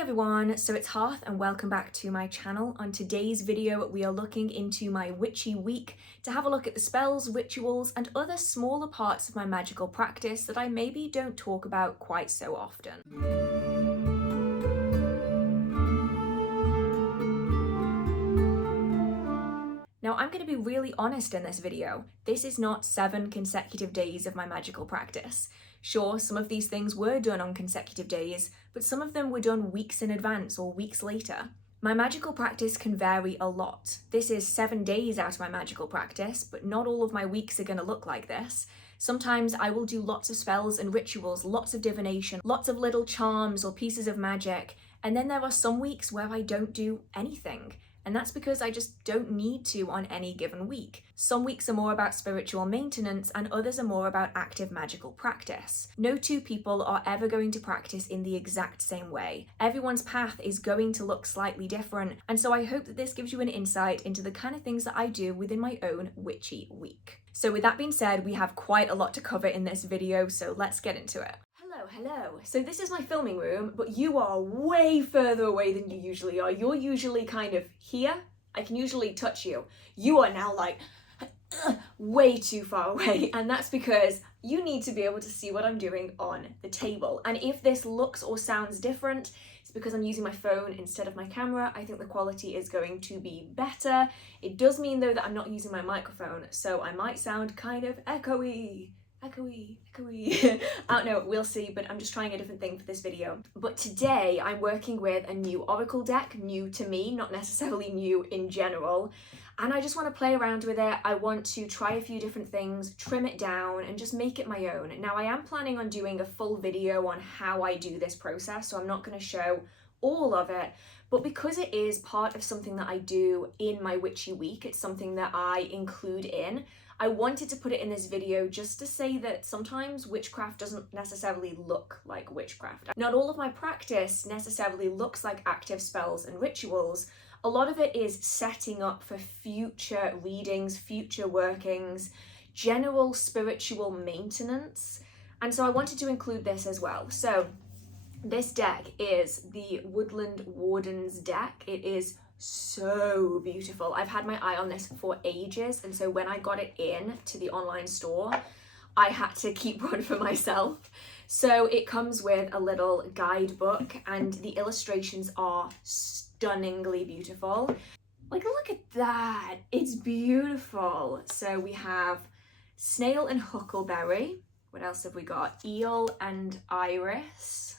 everyone, so it's Hearth and welcome back to my channel. On today's video we are looking into my witchy week to have a look at the spells, rituals and other smaller parts of my magical practice that I maybe don't talk about quite so often. Now I'm going to be really honest in this video. This is not 7 consecutive days of my magical practice. Sure, some of these things were done on consecutive days, but some of them were done weeks in advance or weeks later. My magical practice can vary a lot. This is 7 days out of my magical practice, but not all of my weeks are going to look like this. Sometimes I will do lots of spells and rituals, lots of divination, lots of little charms or pieces of magic, and then there are some weeks where I don't do anything. And that's because I just don't need to on any given week. Some weeks are more about spiritual maintenance and others are more about active magical practice. No two people are ever going to practice in the exact same way. Everyone's path is going to look slightly different, and so I hope that this gives you an insight into the kind of things that I do within my own witchy week. So with that being said, we have quite a lot to cover in this video, so let's get into it. Hello. So this is my filming room, but you are way further away than you usually are. You're usually kind of here. I can usually touch you. You are now like way too far away, and that's because you need to be able to see what I'm doing on the table. And if this looks or sounds different, it's because I'm using my phone instead of my camera. I think the quality is going to be better. It does mean though that I'm not using my microphone, so I might sound kind of echoey. I don't know, we'll see, but I'm just trying a different thing for this video. But today I'm working with a new Oracle deck, new to me, not necessarily new in general, and I just want to play around with it. I want to try a few different things, trim it down and just make it my own. Now I am planning on doing a full video on how I do this process, so I'm not going to show all of it, but because it is part of something that I do in my witchy week, it's something that I include in, I wanted to put it in this video just to say that sometimes witchcraft doesn't necessarily look like witchcraft. Not all of my practice necessarily looks like active spells and rituals. A lot of it is setting up for future readings, future workings, general spiritual maintenance. And so I wanted to include this as well. So this deck is the Woodland Warden's deck. It is so beautiful. I've had my eye on this for ages, and so when I got it in to the online store, I had to keep one for myself. So it comes with a little guidebook and the illustrations are stunningly beautiful. Like, look at that, it's beautiful. So we have snail and huckleberry. What else have we got? Eel and iris.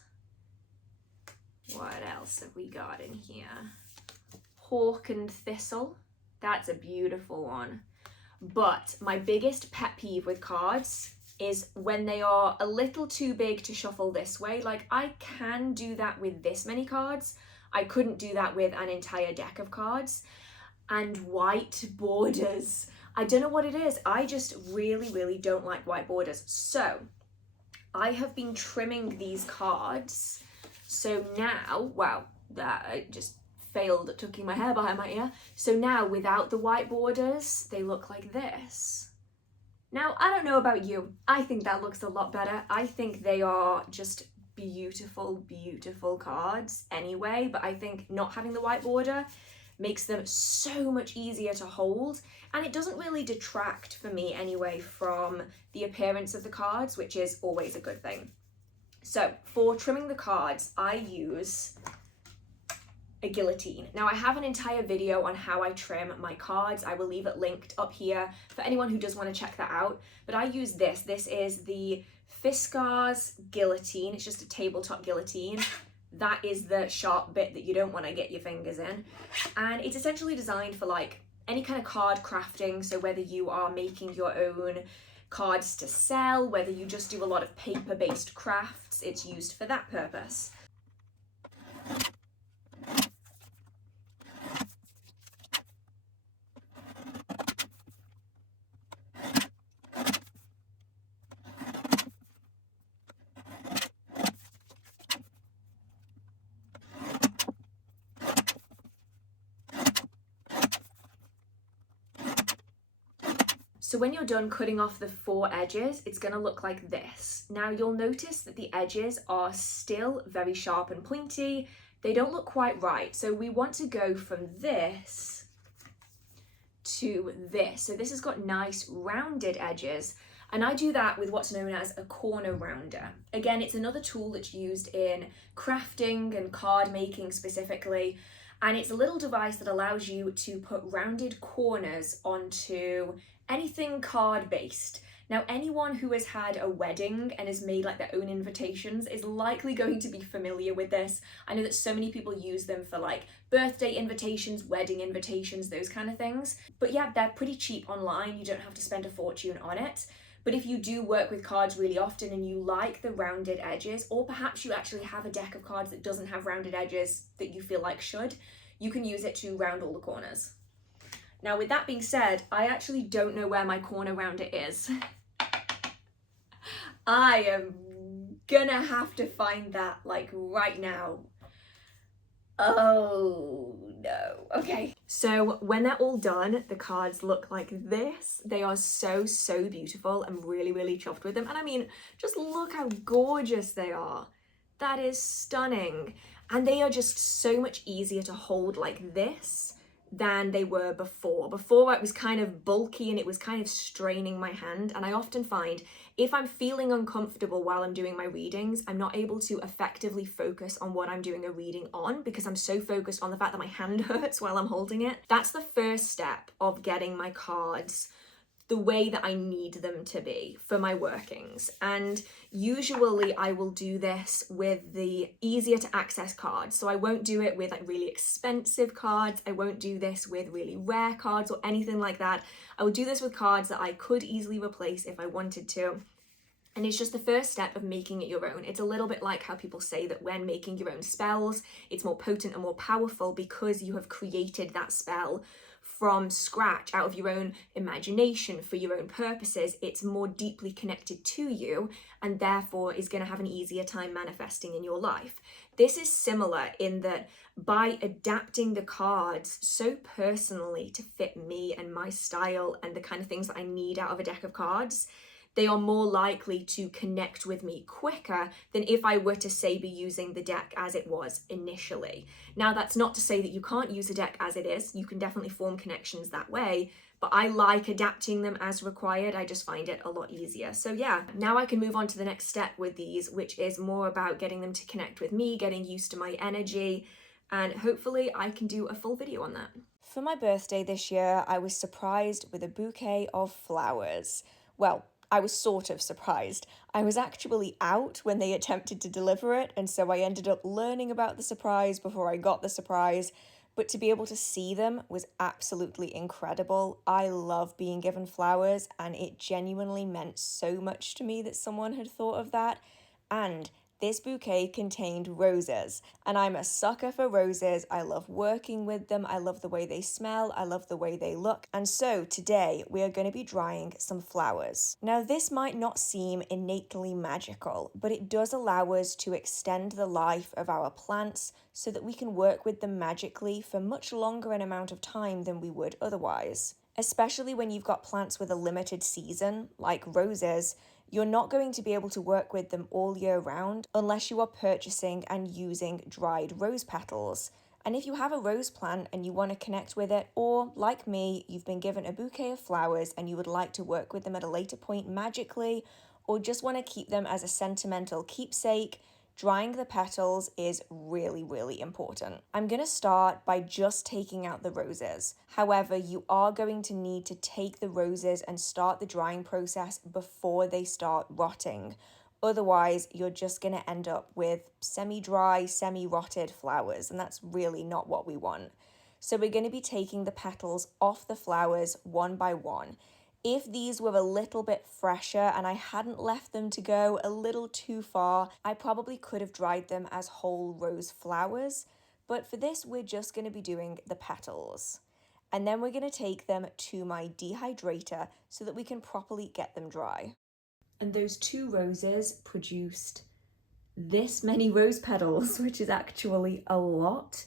What else have we got in here? Hawk and thistle. That's a beautiful one. But my biggest pet peeve with cards is when they are a little too big to shuffle this way. Like, I can do that with this many cards. I couldn't do that with an entire deck of cards. And white borders. I don't know what it is. I just really don't like white borders. So I have been trimming these cards. So now, wow, that I just failed at tucking my hair behind my ear. So now without the white borders, they look like this. Now, I don't know about you. I think that looks a lot better. I think they are just beautiful cards anyway, but I think not having the white border makes them so much easier to hold, and it doesn't really detract for me anyway from the appearance of the cards, which is always a good thing. So for trimming the cards, I use a guillotine. Now I have an entire video on how I trim my cards. I will leave it linked up here for anyone who does want to check that out. But I use this. This is the Fiskars guillotine. It's just a tabletop guillotine. That is the sharp bit that you don't want to get your fingers in. And it's essentially designed for like any kind of card crafting. So whether you are making your own cards to sell, whether you just do a lot of paper-based crafts, it's used for that purpose. So when you're done cutting off the 4 edges, it's going to look like this. Now you'll notice that the edges are still very sharp and pointy, they don't look quite right. So we want to go from this to this. So this has got nice rounded edges, and I do that with what's known as a corner rounder. Again, it's another tool that's used in crafting and card making specifically, and it's a little device that allows you to put rounded corners onto anything card based. Now, anyone who has had a wedding and has made like their own invitations is likely going to be familiar with this. I know that so many people use them for like birthday invitations, wedding invitations, those kind of things. But yeah, they're pretty cheap online. You don't have to spend a fortune on it. But if you do work with cards really often and you like the rounded edges, or perhaps you actually have a deck of cards that doesn't have rounded edges that you feel like should, you can use it to round all the corners. Now, with that being said, I actually don't know where my corner rounder is. I am gonna have to find that like right now. Oh no. Okay. So when they're all done, the cards look like this. They are so beautiful. I'm really chuffed with them. And I mean, just look how gorgeous they are. That is stunning. And they are just so much easier to hold like this than they were before. Before it was kind of bulky and it was kind of straining my hand. And I often find if I'm feeling uncomfortable while I'm doing my readings, I'm not able to effectively focus on what I'm doing a reading on because I'm so focused on the fact that my hand hurts while I'm holding it. That's the first step of getting my cards the way that I need them to be for my workings. And usually I will do this with the easier to access cards. So I won't do it with like really expensive cards. I won't do this with really rare cards or anything like that. I will do this with cards that I could easily replace if I wanted to. And it's just the first step of making it your own. It's a little bit like how people say that when making your own spells, it's more potent and more powerful because you have created that spell from scratch, out of your own imagination, for your own purposes. It's more deeply connected to you and therefore is going to have an easier time manifesting in your life. This is similar in that by adapting the cards so personally to fit me and my style and the kind of things that I need out of a deck of cards, they are more likely to connect with me quicker than if I were to, say, be using the deck as it was initially. Now, that's not to say that you can't use a deck as it is. You can definitely form connections that way, but I like adapting them as required. I just find it a lot easier. So yeah, now I can move on to the next step with these, which is more about getting them to connect with me, getting used to my energy, and hopefully I can do a full video on that. For my birthday this year, I was surprised with a bouquet of flowers. Well, I was sort of surprised. I was actually out when they attempted to deliver it, and so I ended up learning about the surprise before I got the surprise. But to be able to see them was absolutely incredible. I love being given flowers, and it genuinely meant so much to me that someone had thought of that. And this bouquet contained roses, and I'm a sucker for roses. I love working with them. I love the way they smell. I love the way they look. And so today we are going to be drying some flowers. Now, this might not seem innately magical, but it does allow us to extend the life of our plants so that we can work with them magically for much longer an amount of time than we would otherwise. Especially when you've got plants with a limited season, like roses, you're not going to be able to work with them all year round unless you are purchasing and using dried rose petals. And if you have a rose plant and you want to connect with it, or like me, you've been given a bouquet of flowers and you would like to work with them at a later point magically, or just want to keep them as a sentimental keepsake, drying the petals is really important. I'm going to start by just taking out the roses. However, you are going to need to take the roses and start the drying process before they start rotting. Otherwise, you're just going to end up with semi-dry, semi-rotted flowers, and that's really not what we want. So we're going to be taking the petals off the flowers one by one. If these were a little bit fresher and I hadn't left them to go a little too far, I probably could have dried them as whole rose flowers. But for this, we're just going to be doing the petals. And then we're going to take them to my dehydrator so that we can properly get them dry. And those two roses produced this many rose petals, which is actually a lot.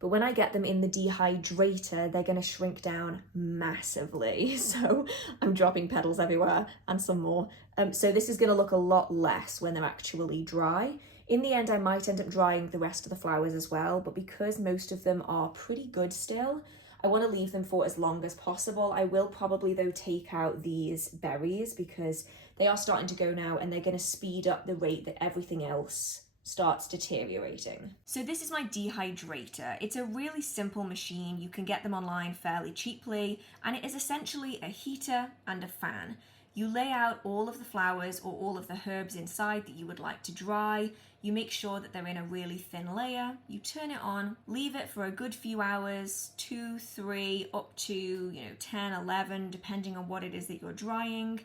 But when I get them in the dehydrator, they're going to shrink down massively. So I'm dropping petals everywhere and some more. So this is going to look a lot less when they're actually dry. In the end, I might end up drying the rest of the flowers as well, but because most of them are pretty good still, I want to leave them for as long as possible. I will probably though take out these berries because they are starting to go now and they're going to speed up the rate that everything else starts deteriorating. So this is my dehydrator. It's a really simple machine. You can get them online fairly cheaply, and it is essentially a heater and a fan. You lay out all of the flowers or all of the herbs inside that you would like to dry. You make sure that they're in a really thin layer. You turn it on, leave it for a good few hours, 2, 3, up to 10, 11, depending on what it is that you're drying.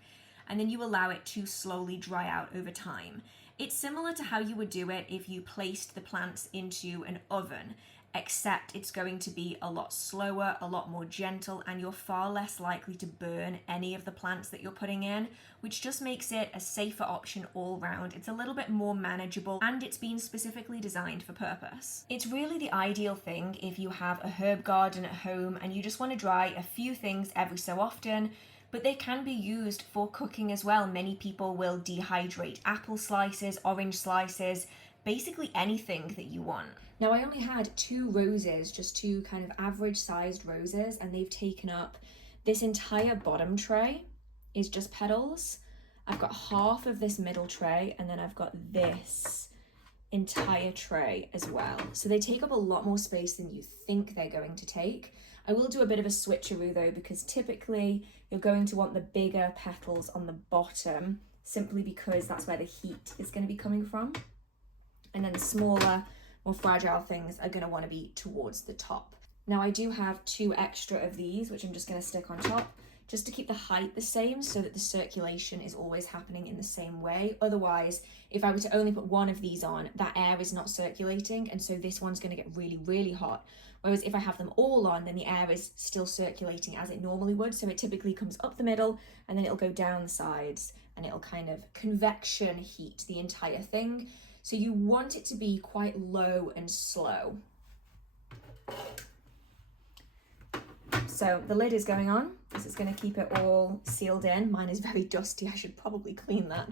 And then you allow it to slowly dry out over time. It's similar to how you would do it if you placed the plants into an oven, except it's going to be a lot slower, a lot more gentle, and you're far less likely to burn any of the plants that you're putting in, which just makes it a safer option all round. It's a little bit more manageable, and it's been specifically designed for purpose. It's really the ideal thing if you have a herb garden at home and you just want to dry a few things every so often, but they can be used for cooking as well. Many people will dehydrate apple slices, orange slices, basically anything that you want. Now I only had 2 roses, just 2 kind of average sized roses, and they've taken up this entire bottom tray is just petals. I've got half of this middle tray, and then I've got this entire tray as well. So they take up a lot more space than you think they're going to take. I will do a bit of a switcheroo though, because typically you're going to want the bigger petals on the bottom, simply because that's where the heat is going to be coming from. And then the smaller, more fragile things are going to want to be towards the top. Now I do have 2 extra of these, which I'm just going to stick on top, just to keep the height the same so that the circulation is always happening in the same way. Otherwise, if I were to only put 1 of these on, that air is not circulating, and so this one's going to get really, really hot. Whereas if I have them all on, then the air is still circulating as it normally would. So it typically comes up the middle and then it'll go down the sides, and it'll kind of convection heat the entire thing. So you want it to be quite low and slow. So the lid is going on. This is going to keep it all sealed in. Mine is very dusty. I should probably clean that.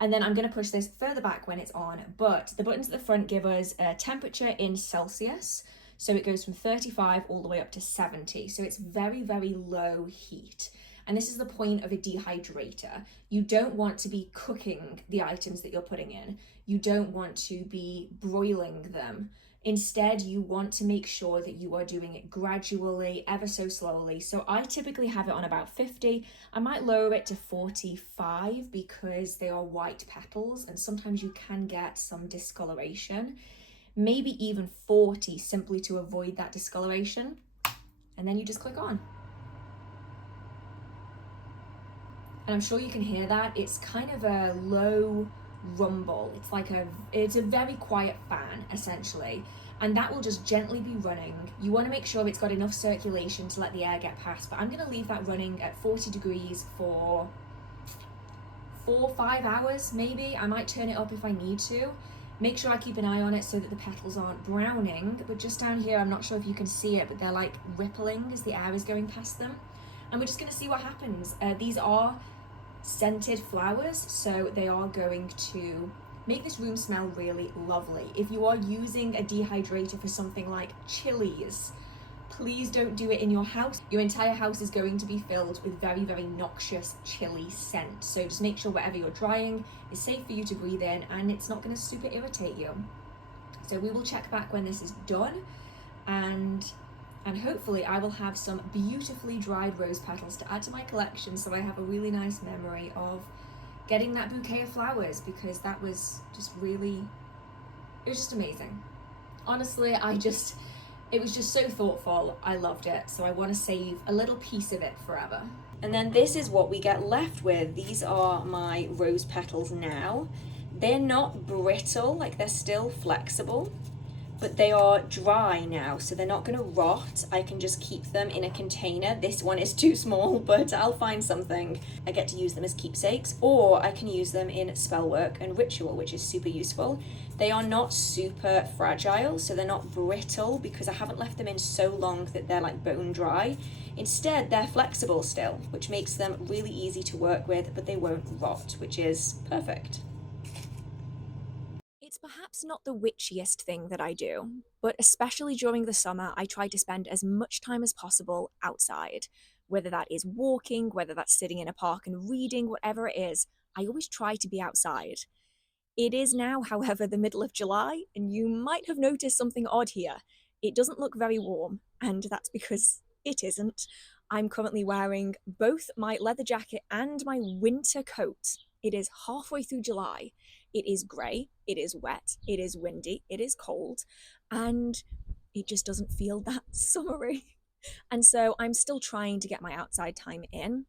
And then I'm going to push this further back when it's on. But the buttons at the front give us a temperature in Celsius. So it goes from 35 all the way up to 70. So it's very, very low heat. And this is the point of a dehydrator. You don't want to be cooking the items that you're putting in. You don't want to be broiling them. Instead, you want to make sure that you are doing it gradually, ever so slowly. So I typically have it on about 50. I might lower it to 45 because they are white petals and sometimes you can get some discoloration. Maybe even 40 simply to avoid that discoloration. And then you just click on. And I'm sure you can hear that. It's kind of a low rumble. It's a very quiet fan essentially, and that will just gently be running. You want to make sure it's got enough circulation to let the air get past, but I'm going to leave that running at 40 degrees for 4-5 hours maybe. I might turn it up if I need to. Make sure I keep an eye on it so that the petals aren't browning, but just down here, I'm not sure if you can see it, but they're like rippling as the air is going past them. And we're just going to see what happens. These are scented flowers, so they are going to make this room smell really lovely. If you are using a dehydrator for something like chilies, please don't do it in your house. Your entire house is going to be filled with very, very noxious chili scent. So just make sure wherever you're drying is safe for you to breathe in and it's not going to super irritate you. So we will check back when this is done, and hopefully I will have some beautifully dried rose petals to add to my collection, so I have a really nice memory of getting that bouquet of flowers, because that was just really, it was just amazing. Honestly, it was just so thoughtful. I loved it, so I want to save a little piece of it forever. And then this is what we get left with. These are my rose petals now. They're not brittle, like they're still flexible, but they are dry now, so they're not going to rot. I can just keep them in a container. This one is too small, but I'll find something. I get to use them as keepsakes, or I can use them in spell work and ritual, which is super useful. They are not super fragile, so they're not brittle because I haven't left them in so long that they're like bone dry. Instead, they're flexible still, which makes them really easy to work with, but they won't rot, which is perfect. It's perhaps not the witchiest thing that I do, but especially during the summer, I try to spend as much time as possible outside. Whether that is walking, whether that's sitting in a park and reading, whatever it is, I always try to be outside. It is now, however, the middle of July, and you might have noticed something odd here. It doesn't look very warm, and that's because it isn't. I'm currently wearing both my leather jacket and my winter coat. It is halfway through July. It is grey, it is wet, it is windy, it is cold, and it just doesn't feel that summery. And so I'm still trying to get my outside time in.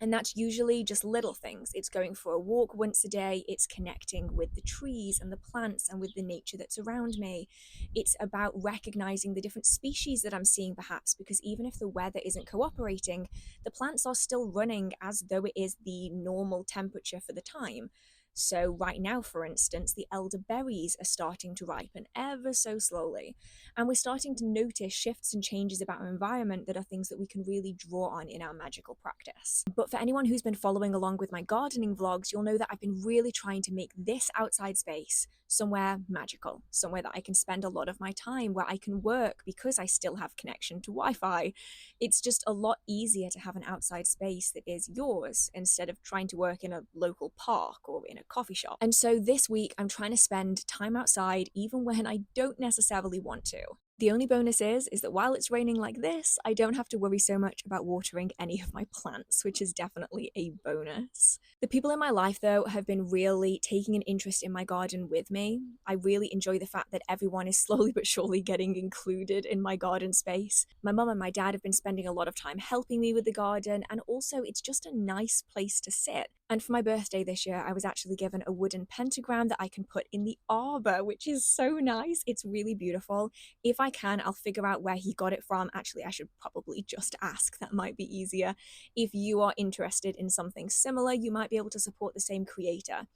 And that's usually just little things. It's going for a walk once a day. It's connecting with the trees and the plants and with the nature that's around me. It's about recognizing the different species that I'm seeing, perhaps, because even if the weather isn't cooperating, the plants are still running as though it is the normal temperature for the time. So, right now, for instance, the elderberries are starting to ripen ever so slowly. And we're starting to notice shifts and changes about our environment that are things that we can really draw on in our magical practice. But for anyone who's been following along with my gardening vlogs, you'll know that I've been really trying to make this outside space somewhere magical, somewhere that I can spend a lot of my time, where I can work because I still have connection to Wi-Fi. It's just a lot easier to have an outside space that is yours instead of trying to work in a local park or in a coffee shop. And so this week I'm trying to spend time outside even when I don't necessarily want to. The only bonus is that while it's raining like this, I don't have to worry so much about watering any of my plants, which is definitely a bonus. The people in my life, though, have been really taking an interest in my garden with me. I really enjoy the fact that everyone is slowly but surely getting included in my garden space. My mum and my dad have been spending a lot of time helping me with the garden, and also it's just a nice place to sit. And for my birthday this year, I was actually given a wooden pentagram that I can put in the arbor, which is so nice. It's really beautiful. If I can, I'll figure out where he got it from. Actually, I should probably just ask. That might be easier. If you are interested in something similar, you might be able to support the same creator.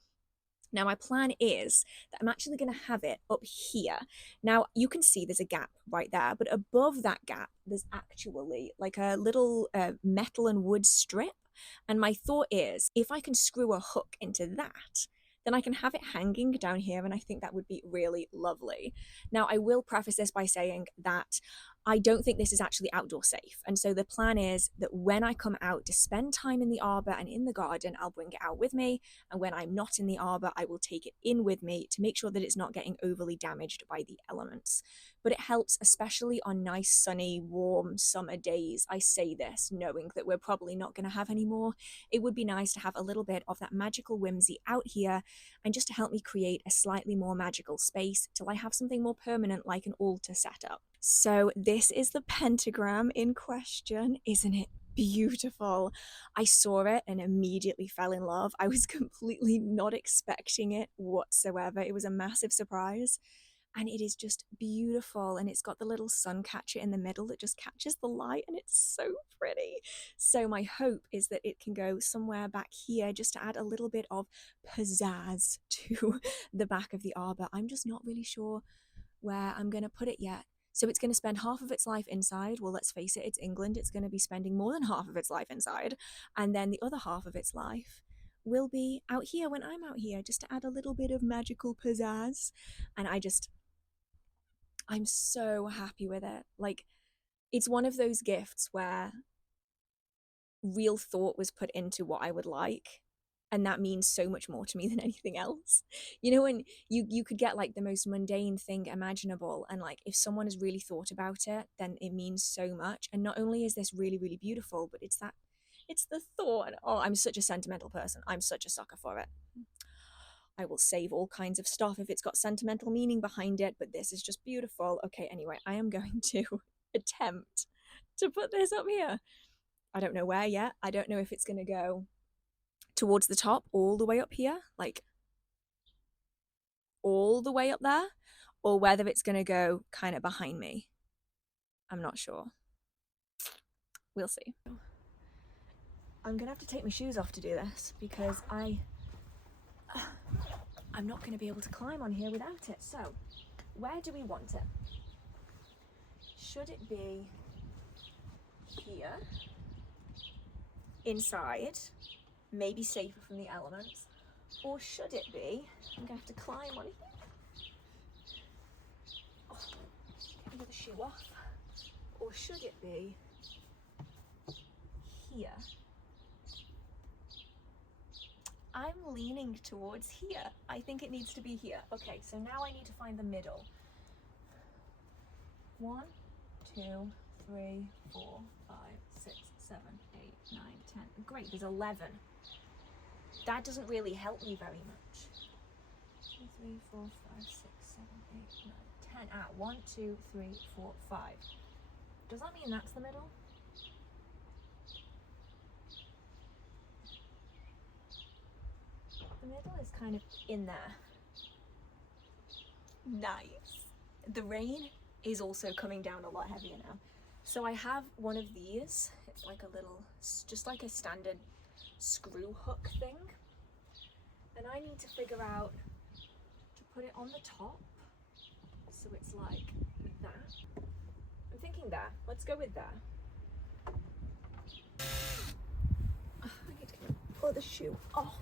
Now, my plan is that I'm actually going to have it up here. Now, you can see there's a gap right there, but above that gap, there's actually like a little metal and wood strip. And my thought is, if I can screw a hook into that, then I can have it hanging down here, and I think that would be really lovely. Now, I will preface this by saying that I don't think this is actually outdoor safe. And so the plan is that when I come out to spend time in the arbor and in the garden, I'll bring it out with me. And when I'm not in the arbor, I will take it in with me to make sure that it's not getting overly damaged by the elements. But it helps, especially on nice, sunny, warm summer days. I say this knowing that we're probably not going to have any more. It would be nice to have a little bit of that magical whimsy out here, and just to help me create a slightly more magical space till I have something more permanent like an altar set up. So this is the pentagram in question. Isn't it beautiful? I saw it and immediately fell in love. I was completely not expecting it whatsoever. It was a massive surprise. And it is just beautiful, and it's got the little sun catcher in the middle that just catches the light, and it's so pretty. So my hope is that it can go somewhere back here just to add a little bit of pizzazz to the back of the arbor. I'm just not really sure where I'm going to put it yet. So it's going to spend half of its life inside. Well, let's face it, it's England. It's going to be spending more than half of its life inside. And then the other half of its life will be out here when I'm out here, just to add a little bit of magical pizzazz. And I'm so happy with it. Like, it's one of those gifts where real thought was put into what I would like, and that means so much more to me than anything else. You know, when you could get like the most mundane thing imaginable, and like if someone has really thought about it, then it means so much. And not only is this really, really beautiful, but it's the thought. Oh, I'm such a sentimental person. I'm such a sucker for it. I will save all kinds of stuff if it's got sentimental meaning behind it, but this is just beautiful. Okay, anyway, I am going to attempt to put this up here. I don't know where yet. I don't know if it's going to go towards the top, all the way up here, like all the way up there, or whether it's going to go kind of behind me. I'm not sure. We'll see. I'm going to have to take my shoes off to do this because I'm not going to be able to climb on here without it. So, where do we want it? Should it be here, inside, maybe safer from the elements, or should it be, I'm going to have to climb on here, Get the shoe off. Or should it be here? I'm leaning towards here. I think it needs to be here. Okay, so now I need to find the middle. 1, 2, 3, 4, 5, 6, 7, 8, 9, 10. Great, there's 11. That doesn't really help me very much. 2, 3, 4, 5, 6, 7, 8, 9, 10. 1, 2, 3, 4, 5. Does that mean that's the middle? The middle is kind of in there. Nice. The rain is also coming down a lot heavier now. So I have one of these. It's like a little, just like a standard screw hook thing. And I need to figure out to put it on the top. So it's like that. I'm thinking there. Let's go with there. I need to pull the shoe off.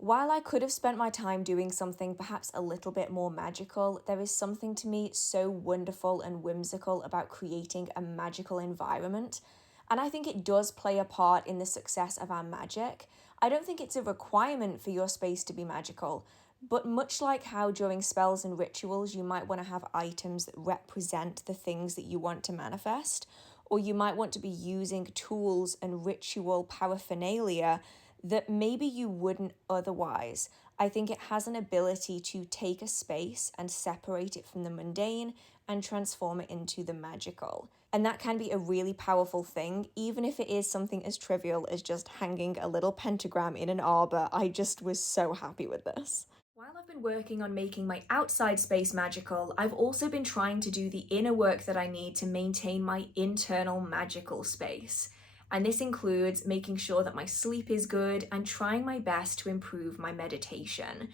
While I could have spent my time doing something perhaps a little bit more magical, there is something to me so wonderful and whimsical about creating a magical environment. And I think it does play a part in the success of our magic. I don't think it's a requirement for your space to be magical, but much like how during spells and rituals you might want to have items that represent the things that you want to manifest, or you might want to be using tools and ritual paraphernalia that maybe you wouldn't otherwise. I think it has an ability to take a space and separate it from the mundane and transform it into the magical. And that can be a really powerful thing, even if it is something as trivial as just hanging a little pentagram in an arbor. I just was so happy with this. While I've been working on making my outside space magical, I've also been trying to do the inner work that I need to maintain my internal magical space. And this includes making sure that my sleep is good and trying my best to improve my meditation.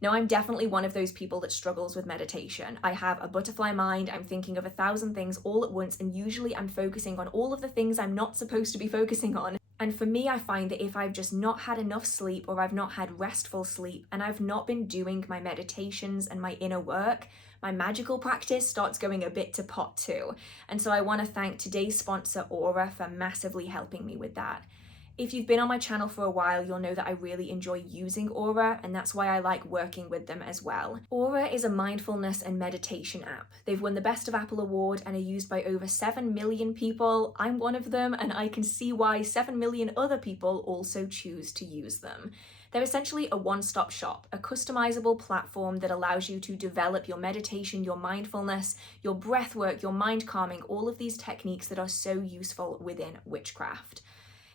Now, I'm definitely one of those people that struggles with meditation. I have a butterfly mind, I'm thinking of 1,000 things all at once, and usually I'm focusing on all of the things I'm not supposed to be focusing on. And for me, I find that if I've just not had enough sleep or I've not had restful sleep and I've not been doing my meditations and my inner work, my magical practice starts going a bit to pot too. And so I want to thank today's sponsor, Aura, for massively helping me with that. If you've been on my channel for a while, you'll know that I really enjoy using Aura, and that's why I like working with them as well. Aura is a mindfulness and meditation app. They've won the Best of Apple award and are used by over 7 million people. I'm one of them, and I can see why 7 million other people also choose to use them. They're essentially a one-stop shop, a customizable platform that allows you to develop your meditation, your mindfulness, your breath work, your mind calming, all of these techniques that are so useful within witchcraft.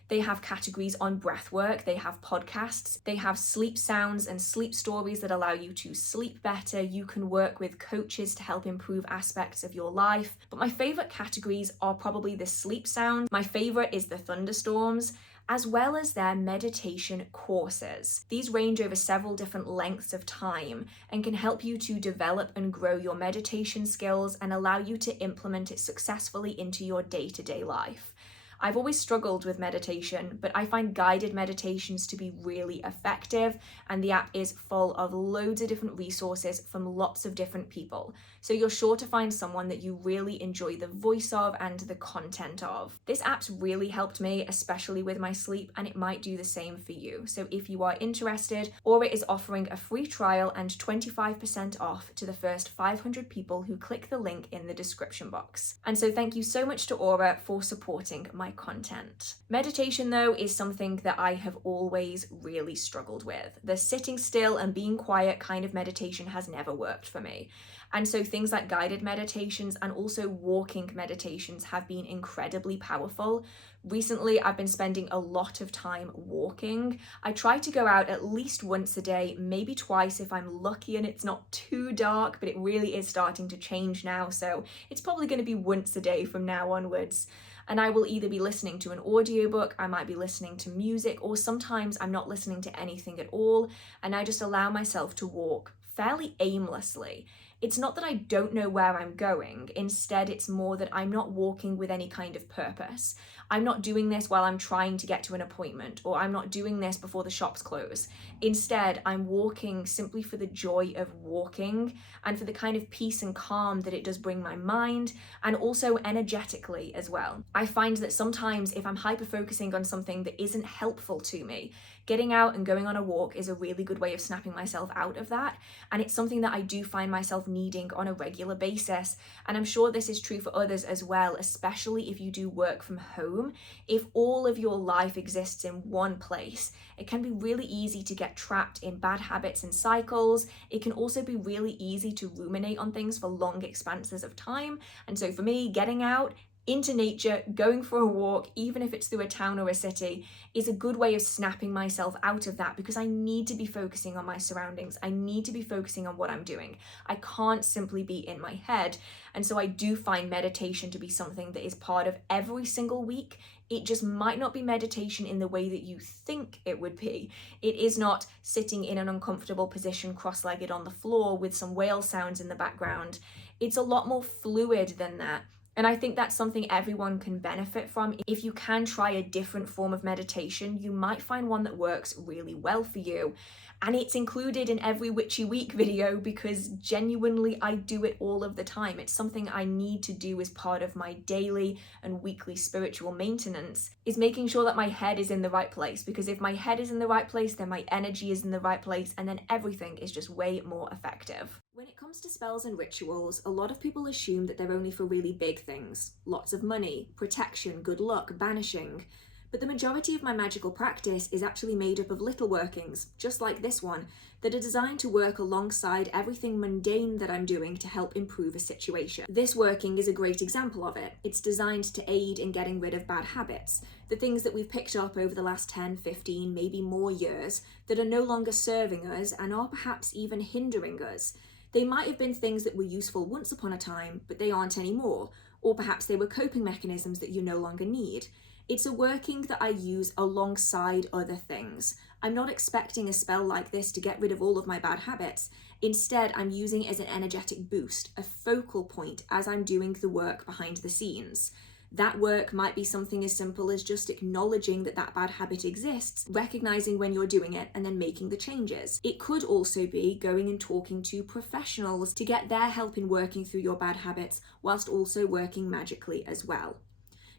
They have categories on breath work, they have podcasts, they have sleep sounds and sleep stories that allow you to sleep better. You can work with coaches to help improve aspects of your life. But my favorite categories are probably the sleep sound. My favorite is the thunderstorms, as well as their meditation courses. These range over several different lengths of time and can help you to develop and grow your meditation skills and allow you to implement it successfully into your day-to-day life. I've always struggled with meditation, but I find guided meditations to be really effective, and the app is full of loads of different resources from lots of different people. So you're sure to find someone that you really enjoy the voice of and the content of. This app's really helped me, especially with my sleep, and it might do the same for you. So if you are interested, Aura is offering a free trial and 25% off to the first 500 people who click the link in the description box. And so thank you so much to Aura for supporting my content. Meditation, though, is something that I have always really struggled with. The sitting still and being quiet kind of meditation has never worked for me. And so things like guided meditations and also walking meditations have been incredibly powerful. Recently, I've been spending a lot of time walking. I try to go out at least once a day, maybe twice if I'm lucky and it's not too dark, but it really is starting to change now. So it's probably going to be once a day from now onwards. And I will either be listening to an audiobook, I might be listening to music, or sometimes I'm not listening to anything at all, and I just allow myself to walk fairly aimlessly. It's not that I don't know where I'm going, instead it's more that I'm not walking with any kind of purpose. I'm not doing this while I'm trying to get to an appointment, or I'm not doing this before the shops close. Instead, I'm walking simply for the joy of walking and for the kind of peace and calm that it does bring my mind, and also energetically as well. I find that sometimes if I'm hyper-focusing on something that isn't helpful to me, getting out and going on a walk is a really good way of snapping myself out of that, and it's something that I do find myself needing on a regular basis. And I'm sure this is true for others as well, especially if you do work from home. If all of your life exists in one place, it can be really easy to get trapped in bad habits and cycles. It can also be really easy to ruminate on things for long expanses of time. And so for me, getting out into nature, going for a walk, even if it's through a town or a city, is a good way of snapping myself out of that, because I need to be focusing on my surroundings. I need to be focusing on what I'm doing. I can't simply be in my head. And so I do find meditation to be something that is part of every single week. It just might not be meditation in the way that you think it would be. It is not sitting in an uncomfortable position cross-legged on the floor with some whale sounds in the background. It's a lot more fluid than that. And I think that's something everyone can benefit from. If you can try a different form of meditation, you might find one that works really well for you. And it's included in every Witchy Week video because genuinely I do it all of the time. It's something I need to do as part of my daily and weekly spiritual maintenance, is making sure that my head is in the right place. Because if my head is in the right place, then my energy is in the right place, and then everything is just way more effective. When it comes to spells and rituals, a lot of people assume that they're only for really big things. Lots of money, protection, good luck, banishing. But the majority of my magical practice is actually made up of little workings, just like this one, that are designed to work alongside everything mundane that I'm doing to help improve a situation. This working is a great example of it. It's designed to aid in getting rid of bad habits, the things that we've picked up over the last 10, 15, maybe more years that are no longer serving us and are perhaps even hindering us. They might have been things that were useful once upon a time, but they aren't anymore, or perhaps they were coping mechanisms that you no longer need. It's a working that I use alongside other things. I'm not expecting a spell like this to get rid of all of my bad habits. Instead, I'm using it as an energetic boost, a focal point as I'm doing the work behind the scenes. That work might be something as simple as just acknowledging that that bad habit exists, recognizing when you're doing it, and then making the changes. It could also be going and talking to professionals to get their help in working through your bad habits, whilst also working magically as well.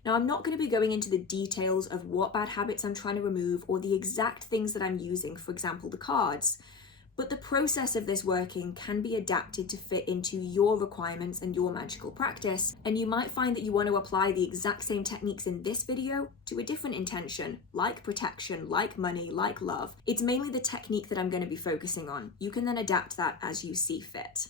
Now, I'm not going to be going into the details of what bad habits I'm trying to remove or the exact things that I'm using, for example, the cards. But the process of this working can be adapted to fit into your requirements and your magical practice, and you might find that you want to apply the exact same techniques in this video to a different intention, like protection, like money, like love. It's mainly the technique that I'm going to be focusing on. You can then adapt that as you see fit.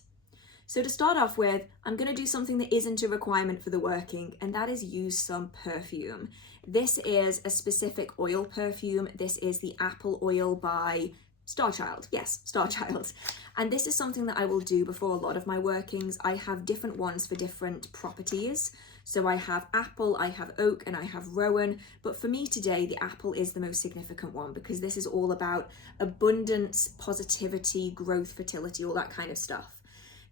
So to start off with, I'm going to do something that isn't a requirement for the working, and that is use some perfume. This is a specific oil perfume. This is the apple oil by Starchild. Yes, Starchild. And this is something that I will do before a lot of my workings. I have different ones for different properties. So I have apple, I have oak, and I have rowan. But for me today, the apple is the most significant one because this is all about abundance, positivity, growth, fertility, all that kind of stuff.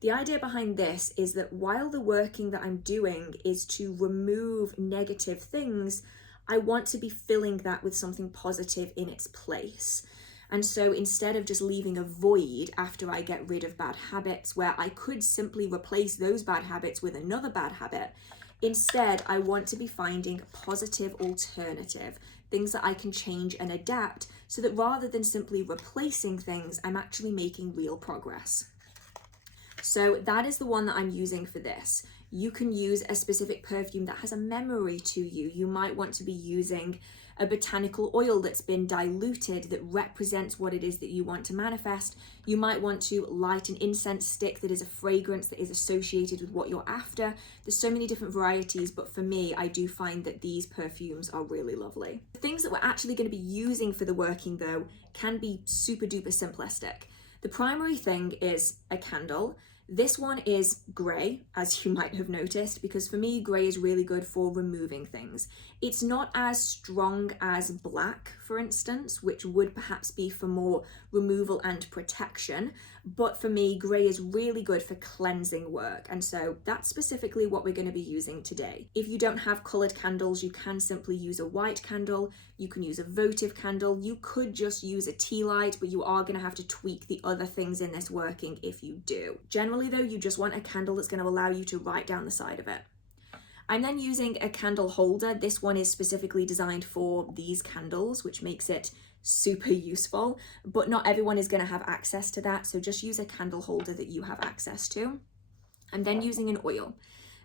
The idea behind this is that while the working that I'm doing is to remove negative things, I want to be filling that with something positive in its place. And so instead of just leaving a void after I get rid of bad habits, where I could simply replace those bad habits with another bad habit, instead I want to be finding a positive alternative, things that I can change and adapt, so that rather than simply replacing things, I'm actually making real progress. So that is the one that I'm using for this. You can use a specific perfume that has a memory to you. You might want to be using a botanical oil that's been diluted that represents what it is that you want to manifest. You might want to light an incense stick that is a fragrance that is associated with what you're after. There's so many different varieties, but for me, I do find that these perfumes are really lovely. The things that we're actually going to be using for the working though can be super duper simplistic. The primary thing is a candle. This one is grey, as you might have noticed, because for me, grey is really good for removing things. It's not as strong as black, for instance, which would perhaps be for more removal and protection. But for me, grey is really good for cleansing work. And so that's specifically what we're going to be using today. If you don't have coloured candles, you can simply use a white candle. You can use a votive candle. You could just use a tea light, but you are going to have to tweak the other things in this working if you do. Generally though, you just want a candle that's going to allow you to write down the side of it. I'm then using a candle holder. This one is specifically designed for these candles, which makes it super useful, but not everyone is going to have access to that. So just use a candle holder that you have access to. I'm then using an oil.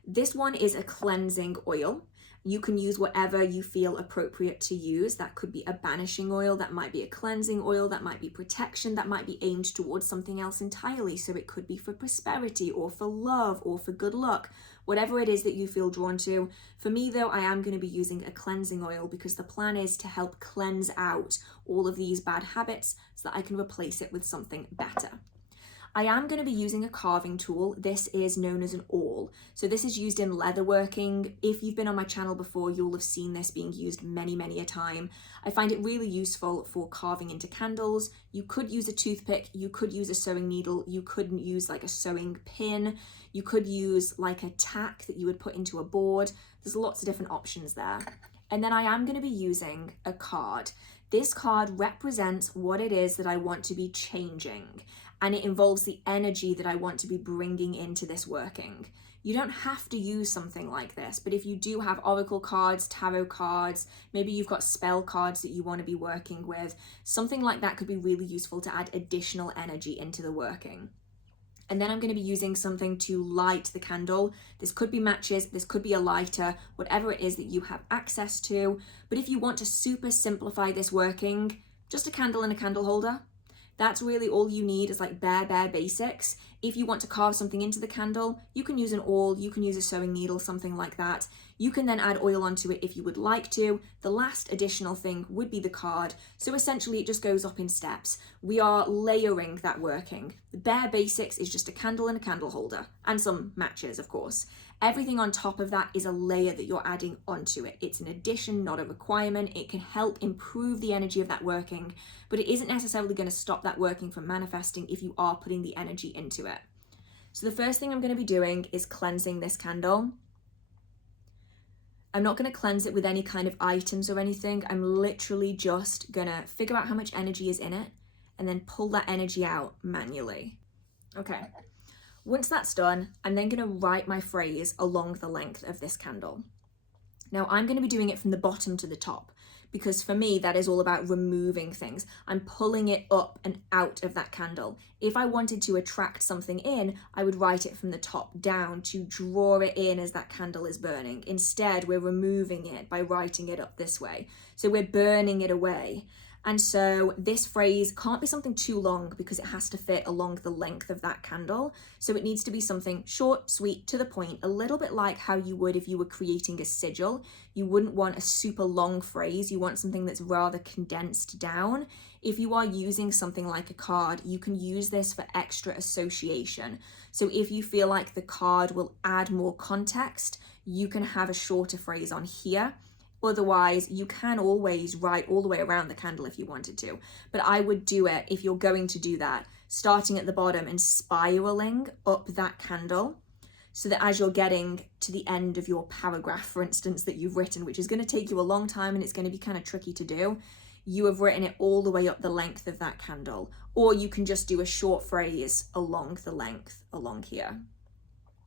This one is a cleansing oil. You can use whatever you feel appropriate to use. That could be a banishing oil, that might be a cleansing oil, that might be protection, that might be aimed towards something else entirely. So it could be for prosperity or for love or for good luck, whatever it is that you feel drawn to. For me though, I am going to be using a cleansing oil because the plan is to help cleanse out all of these bad habits so that I can replace it with something better. I am going to be using a carving tool. This is known as an awl. So this is used in leatherworking. If you've been on my channel before, you'll have seen this being used many a time. I find it really useful for carving into candles. You could use a toothpick, you could use a sewing needle, you could use like a sewing pin, you could use like a tack that you would put into a board. There's lots of different options there. And then I am going to be using a card. This card represents what it is that I want to be changing, and it involves the energy that I want to be bringing into this working. You don't have to use something like this, but if you do have oracle cards, tarot cards, maybe you've got spell cards that you want to be working with, something like that could be really useful to add additional energy into the working. And then I'm going to be using something to light the candle. This could be matches, this could be a lighter, whatever it is that you have access to. But if you want to super simplify this working, just a candle and a candle holder. That's really all you need, is like bare basics. If you want to carve something into the candle, you can use an awl, you can use a sewing needle, something like that. You can then add oil onto it if you would like to. The last additional thing would be the card. So essentially it just goes up in steps. We are layering that working. The bare basics is just a candle and a candle holder, and some matches, of course. Everything on top of that is a layer that you're adding onto it. It's an addition, not a requirement. It can help improve the energy of that working, but it isn't necessarily going to stop that working from manifesting if you are putting the energy into it. So the first thing I'm going to be doing is cleansing this candle. I'm not going to cleanse it with any kind of items or anything. I'm literally just going to figure out how much energy is in it and then pull that energy out manually. Okay. Once that's done, I'm then going to write my phrase along the length of this candle. Now I'm going to be doing it from the bottom to the top, because for me that is all about removing things. I'm pulling it up and out of that candle. If I wanted to attract something in, I would write it from the top down to draw it in as that candle is burning. Instead, we're removing it by writing it up this way. So we're burning it away. And so this phrase can't be something too long because it has to fit along the length of that candle. So it needs to be something short, sweet, to the point, a little bit like how you would if you were creating a sigil. You wouldn't want a super long phrase. You want something that's rather condensed down. If you are using something like a card, you can use this for extra association. So if you feel like the card will add more context, you can have a shorter phrase on here. Otherwise, you can always write all the way around the candle if you wanted to. But I would do it, if you're going to do that, starting at the bottom and spiraling up that candle, so that as you're getting to the end of your paragraph, for instance, that you've written, which is going to take you a long time and it's going to be kind of tricky to do, you have written it all the way up the length of that candle. Or you can just do a short phrase along the length, along here.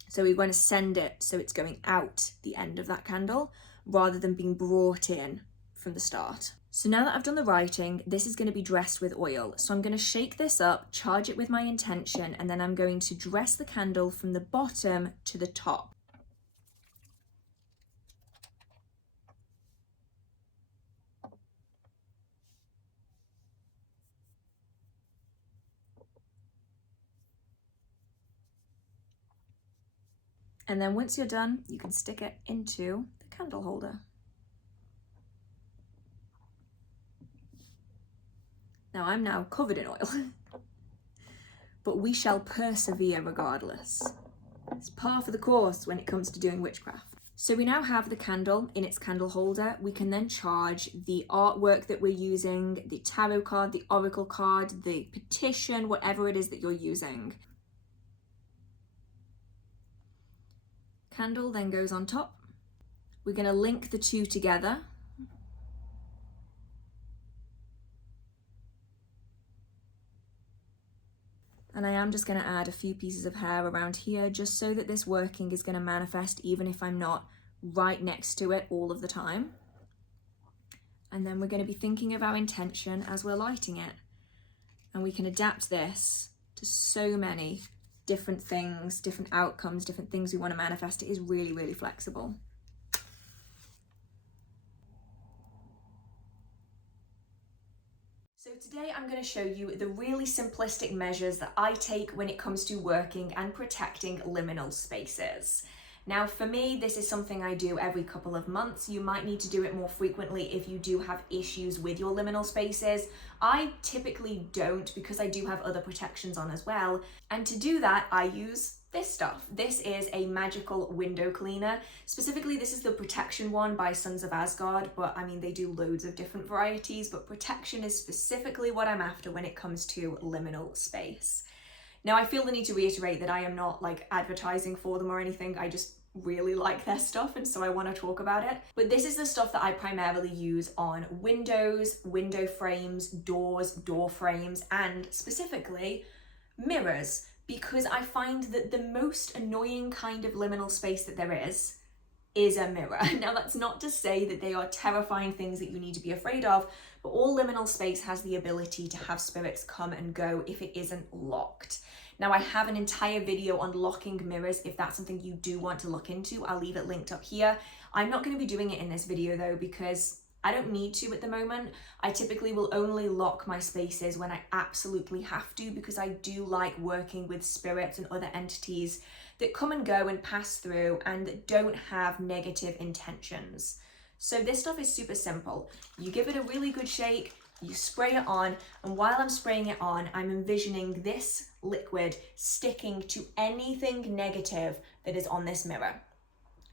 So we want to send it so it's going out the end of that candle, rather than being brought in from the start. So now that I've done the writing, this is going to be dressed with oil. So I'm going to shake this up, charge it with my intention, and then I'm going to dress the candle from the bottom to the top. And then once you're done, you can stick it into the candle holder. Now I'm covered in oil. but we shall persevere regardless. It's par for the course when it comes to doing witchcraft. So we now have the candle in its candle holder. We can then charge the artwork that we're using, the tarot card, the oracle card, the petition, whatever it is that you're using. Candle then goes on top. We're going to link the two together. And I am just going to add a few pieces of hair around here just so that this working is going to manifest even if I'm not right next to it all of the time. And then we're going to be thinking of our intention as we're lighting it. And we can adapt this to so many different things, different outcomes, different things we want to manifest. It is really, really flexible. So today I'm going to show you the really simplistic measures that I take when it comes to working and protecting liminal spaces. Now for me, this is something I do every couple of months. You might need to do it more frequently if you do have issues with your liminal spaces. I typically don't because I do have other protections on as well. And to do that, I use this stuff. This is a magical window cleaner. Specifically, this is the protection one by Sons of Asgard, but I mean, they do loads of different varieties, but protection is specifically what I'm after when it comes to liminal space. Now, I feel the need to reiterate that I am not like advertising for them or anything. I just really like their stuff and so I want to talk about it. But this is the stuff that I primarily use on windows, window frames, doors, door frames, and specifically mirrors, because I find that the most annoying kind of liminal space that there is a mirror. Now, that's not to say that they are terrifying things that you need to be afraid of, but all liminal space has the ability to have spirits come and go if it isn't locked. Now, I have an entire video on locking mirrors if that's something you do want to look into. I'll leave it linked up here. I'm not going to be doing it in this video though, because I don't need to at the moment. I typically will only lock my spaces when I absolutely have to, because I do like working with spirits and other entities that come and go and pass through and that don't have negative intentions. So this stuff is super simple. You give it a really good shake, you spray it on, and while I'm spraying it on, I'm envisioning this liquid sticking to anything negative that is on this mirror.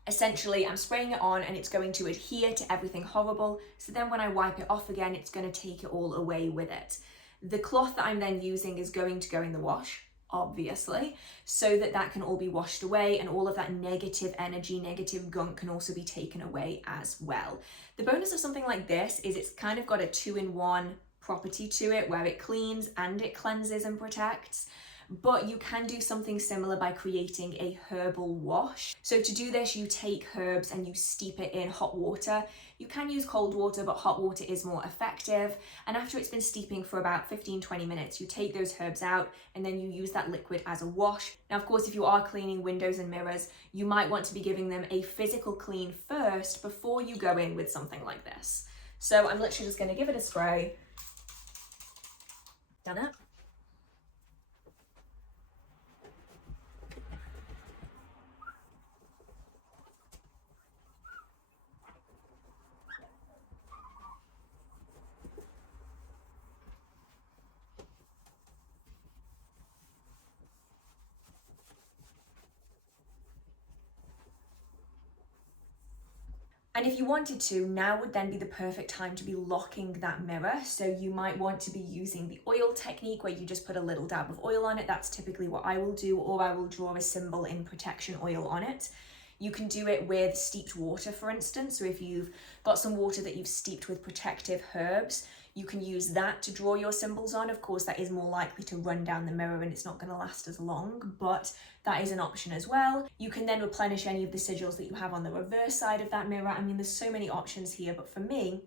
Essentially, I'm spraying it on and it's going to adhere to everything horrible, so then when I wipe it off again, it's going to take it all away with it. The cloth that I'm then using is going to go in the wash, obviously, so that that can all be washed away and all of that negative energy, negative gunk can also be taken away as well. The bonus of something like this is it's kind of got a 2-in-1 property to it where it cleans and it cleanses and protects. But you can do something similar by creating a herbal wash. So to do this, you take herbs and you steep it in hot water. You can use cold water, but hot water is more effective. And after it's been steeping for about 15-20 minutes, you take those herbs out and then you use that liquid as a wash. Now, of course, if you are cleaning windows and mirrors, you might want to be giving them a physical clean first before you go in with something like this. So I'm literally just going to give it a spray. Done it. And if you wanted to, now would then be the perfect time to be locking that mirror. So you might want to be using the oil technique where you just put a little dab of oil on it. That's typically what I will do, or I will draw a symbol in protection oil on it. You can do it with steeped water, for instance. So if you've got some water that you've steeped with protective herbs, you can use that to draw your symbols on. Of course, that is more likely to run down the mirror and it's not going to last as long, but that is an option as well. You can then replenish any of the sigils that you have on the reverse side of that mirror. I mean, there's so many options here, but for me,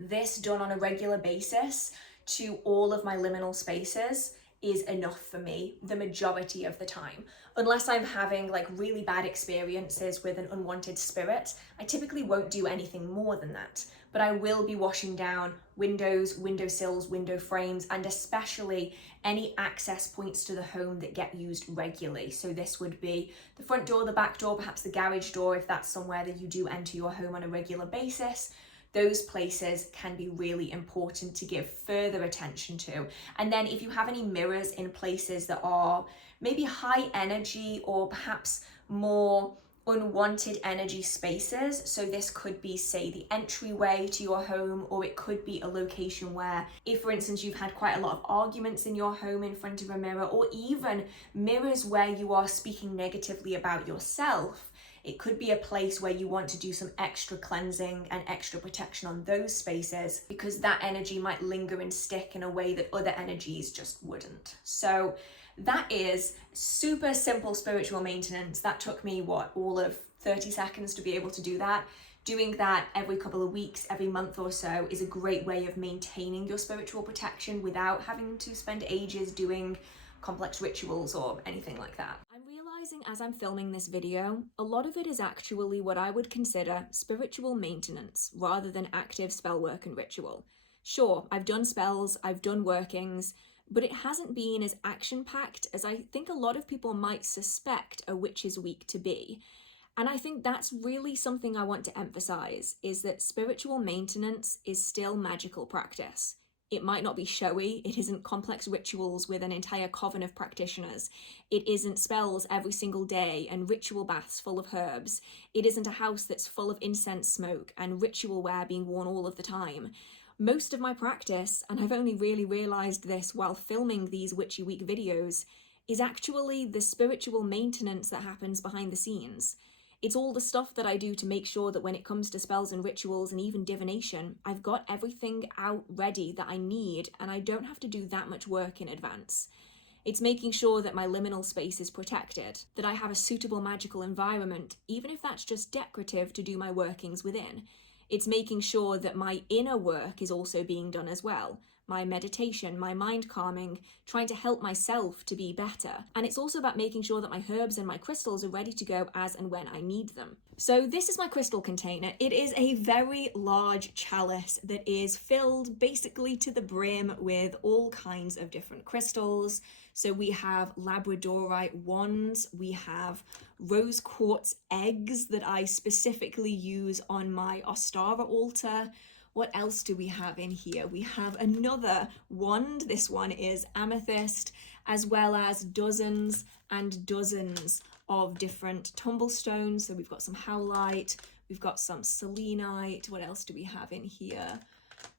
this done on a regular basis to all of my liminal spaces is enough for me the majority of the time. Unless I'm having like really bad experiences with an unwanted spirit, I typically won't do anything more than that. But I will be washing down windows, windowsills, window frames, and especially any access points to the home that get used regularly. So this would be the front door, the back door, perhaps the garage door, if that's somewhere that you do enter your home on a regular basis. those places can be really important to give further attention to. And then if you have any mirrors in places that are maybe high energy or perhaps more unwanted energy spaces, so this could be, say, the entryway to your home, or it could be a location where, if for instance you've had quite a lot of arguments in your home in front of a mirror, or even mirrors where you are speaking negatively about yourself, it could be a place where you want to do some extra cleansing and extra protection on those spaces, because that energy might linger and stick in a way that other energies just wouldn't. So that is super simple spiritual maintenance. That took me, all of 30 seconds to be able to do that. Doing that every couple of weeks, every month or so, is a great way of maintaining your spiritual protection without having to spend ages doing complex rituals or anything like that. I'm realizing as I'm filming this video, a lot of it is actually what I would consider spiritual maintenance rather than active spell work and ritual. Sure, I've done spells, I've done workings, but it hasn't been as action-packed as I think a lot of people might suspect a witch's week to be. And I think that's really something I want to emphasize, is that spiritual maintenance is still magical practice. It might not be showy, it isn't complex rituals with an entire coven of practitioners, it isn't spells every single day and ritual baths full of herbs, it isn't a house that's full of incense smoke and ritual wear being worn all of the time. Most of my practice, and I've only really realised this while filming these Witchy Week videos, is actually the spiritual maintenance that happens behind the scenes. It's all the stuff that I do to make sure that when it comes to spells and rituals and even divination, I've got everything out ready that I need and I don't have to do that much work in advance. It's making sure that my liminal space is protected, that I have a suitable magical environment, even if that's just decorative to do my workings within. It's making sure that my inner work is also being done as well. My meditation, my mind calming, trying to help myself to be better. And it's also about making sure that my herbs and my crystals are ready to go as and when I need them. So this is my crystal container. It is a very large chalice that is filled basically to the brim with all kinds of different crystals. So we have labradorite wands, we have rose quartz eggs that I specifically use on my Ostara altar. What else do we have in here? We have another wand. This one is amethyst, as well as dozens and dozens of different tumblestones. So we've got some howlite, we've got some selenite. What else do we have in here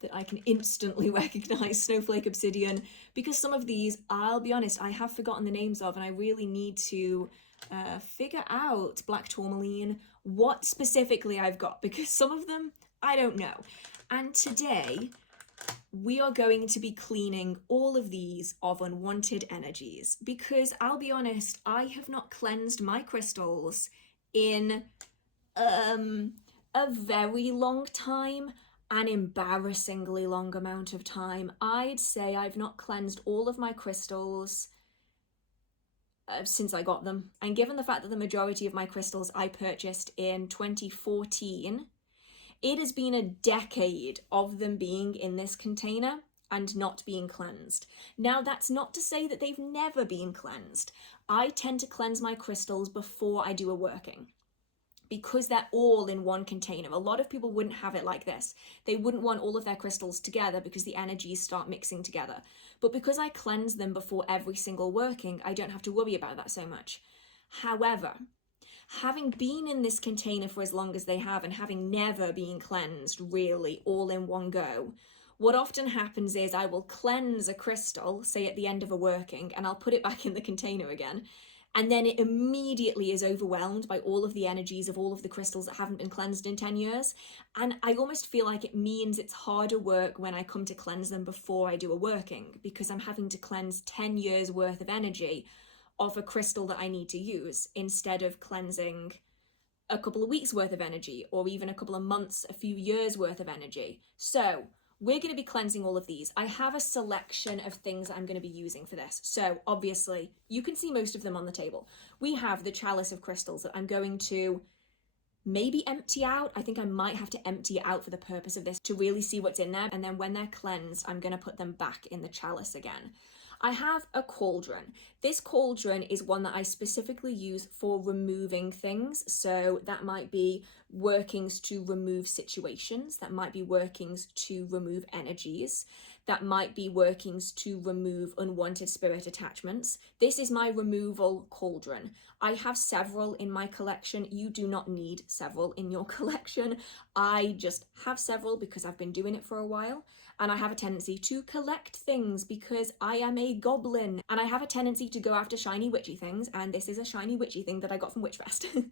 that I can instantly recognize? Snowflake obsidian, because some of these, I'll be honest, I have forgotten the names of, and I really need to figure out, black tourmaline, what specifically I've got, because some of them I don't know. And today we are going to be cleaning all of these of unwanted energies, because I'll be honest, I have not cleansed my crystals in a very long time, an embarrassingly long amount of time. I'd say I've not cleansed all of my crystals since I got them. And given the fact that the majority of my crystals I purchased in 2014, it has been a decade of them being in this container and not being cleansed. Now, that's not to say that they've never been cleansed. I tend to cleanse my crystals before I do a working, because they're all in one container. A lot of people wouldn't have it like this. They wouldn't want all of their crystals together because the energies start mixing together. But because I cleanse them before every single working, I don't have to worry about that so much. However, having been in this container for as long as they have and having never been cleansed really all in one go, what often happens is I will cleanse a crystal, say at the end of a working, and I'll put it back in the container again. And then it immediately is overwhelmed by all of the energies of all of the crystals that haven't been cleansed in 10 years. And I almost feel like it means it's harder work when I come to cleanse them before I do a working, because I'm having to cleanse 10 years worth of energy of a crystal that I need to use, instead of cleansing a couple of weeks worth of energy, or even a couple of months, a few years worth of energy. So we're going to be cleansing all of these. I have a selection of things that I'm going to be using for this. So obviously you can see most of them on the table. We have the chalice of crystals that I'm going to maybe empty out. I think I might have to empty it out for the purpose of this to really see what's in there. And then when they're cleansed, I'm going to put them back in the chalice again. I have a cauldron. This cauldron is one that I specifically use for removing things. So that might be workings to remove situations, that might be workings to remove energies, that might be workings to remove unwanted spirit attachments. This is my removal cauldron. I have several in my collection. You do not need several in your collection. I just have several because I've been doing it for a while, and I have a tendency to collect things because I am a goblin, and I have a tendency to go after shiny witchy things, and this is a shiny witchy thing that I got from Witchfest.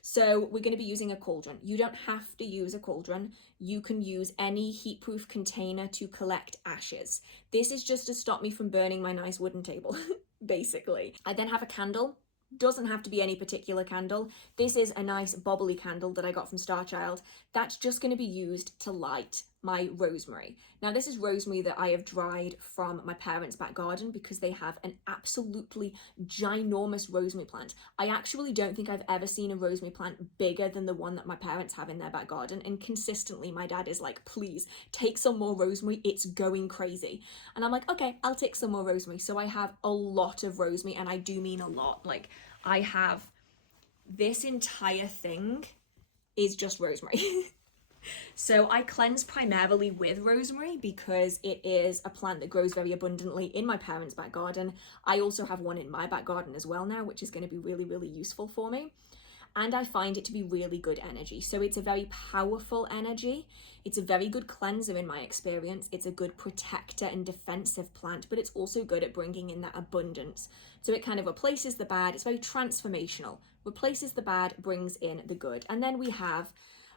So we're going to be using a cauldron. You don't have to use a cauldron. You can use any heat-proof container to collect ashes. This is just to stop me from burning my nice wooden table, basically. I then have a candle. Doesn't have to be any particular candle. This is a nice bobbly candle that I got from Starchild. That's just going to be used to light my rosemary. Now this is rosemary that I have dried from my parents' back garden because they have an absolutely ginormous rosemary plant. I actually don't think I've ever seen a rosemary plant bigger than the one that my parents have in their back garden, and consistently my dad is like, please take some more rosemary, it's going crazy. And I'm like, okay, I'll take some more rosemary. So I have a lot of rosemary, and I do mean a lot. Like, I have this entire thing is just rosemary. So I cleanse primarily with rosemary because it is a plant that grows very abundantly in my parents' back garden. I also have one in my back garden as well now, which is going to be really, really useful for me. And I find it to be really good energy. So it's a very powerful energy. It's a very good cleanser in my experience. It's a good protector and defensive plant, but it's also good at bringing in that abundance. So it kind of replaces the bad. It's very transformational. Replaces the bad, brings in the good. And then we have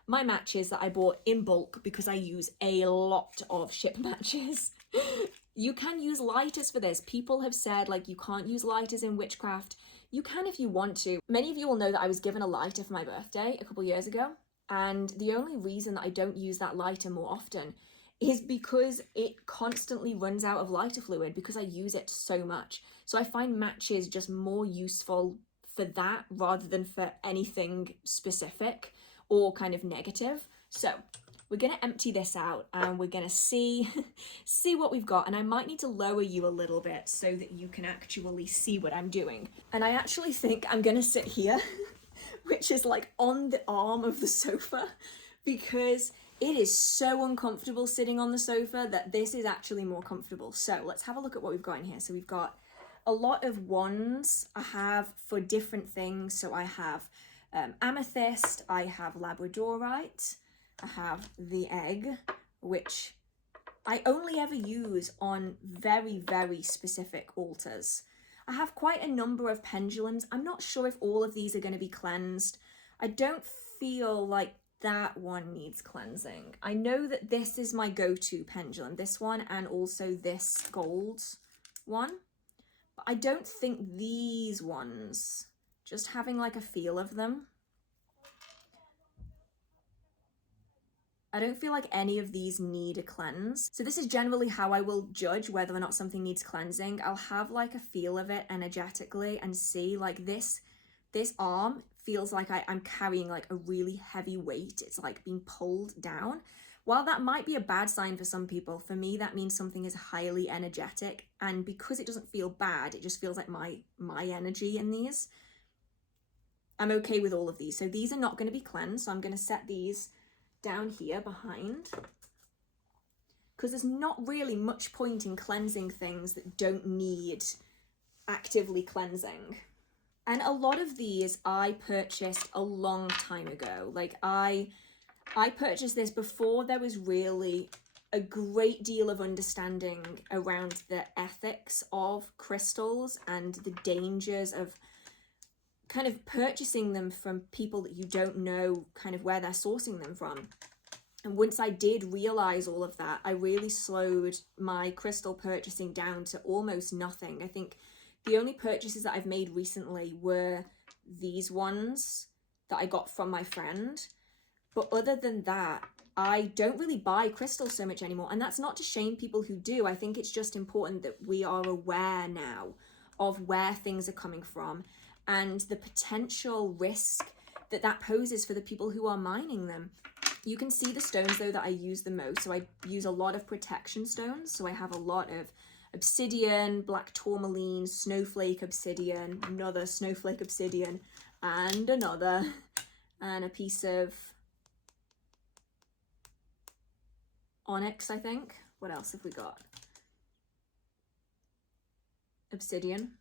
my matches that I bought in bulk because I use a lot of ship matches. You can use lighters for this. People have said, like, you can't use lighters in witchcraft. You can if you want to. Many of you will know that I was given a lighter for my birthday a couple years ago, and the only reason that I don't use that lighter more often is because it constantly runs out of lighter fluid because I use it so much. So I find matches just more useful for that rather than for anything specific or kind of negative. So we're going to empty this out and we're going to see what we've got. And I might need to lower you a little bit so that you can actually see what I'm doing. And I actually think I'm going to sit here, which is like on the arm of the sofa, because it is so uncomfortable sitting on the sofa that this is actually more comfortable. So let's have a look at what we've got in here. So we've got a lot of wands I have for different things. So I have amethyst, I have labradorite, I have the egg, which I only ever use on very, very specific altars. I have quite a number of pendulums. I'm not sure if all of these are going to be cleansed. I don't feel like that one needs cleansing. I know that this is my go-to pendulum, this one and also this gold one. But I don't think these ones, just having like a feel of them, I don't feel like any of these need a cleanse. So this is generally how I will judge whether or not something needs cleansing. I'll have like a feel of it energetically and see like this arm feels like I'm carrying like a really heavy weight. It's like being pulled down. While that might be a bad sign for some people, for me that means something is highly energetic. And because it doesn't feel bad, it just feels like my energy in these. I'm okay with all of these. So these are not going to be cleansed. So I'm going to set these down here behind, because there's not really much point in cleansing things that don't need actively cleansing. And a lot of these I purchased a long time ago. Like I purchased this before there was really a great deal of understanding around the ethics of crystals and the dangers of kind of purchasing them from people that you don't know kind of where they're sourcing them from. And once I did realize all of that, I really slowed my crystal purchasing down to almost nothing. I think the only purchases that I've made recently were these ones that I got from my friend. But other than that, I don't really buy crystals so much anymore. And that's not to shame people who do. I think it's just important that we are aware now of where things are coming from and the potential risk that that poses for the people who are mining them. You can see the stones though that I use the most. So I use a lot of protection stones. So I have a lot of obsidian, black tourmaline, snowflake obsidian, another snowflake obsidian, and another, and a piece of onyx, I think. What else have we got? Obsidian,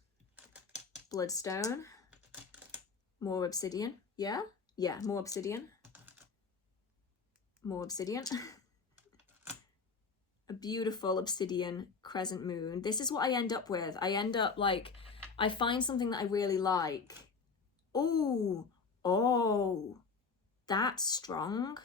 bloodstone, more obsidian. Yeah, more obsidian, more obsidian. A beautiful obsidian crescent moon. This is what I end up with. I end up like, I find something that I really like. Oh, that's strong.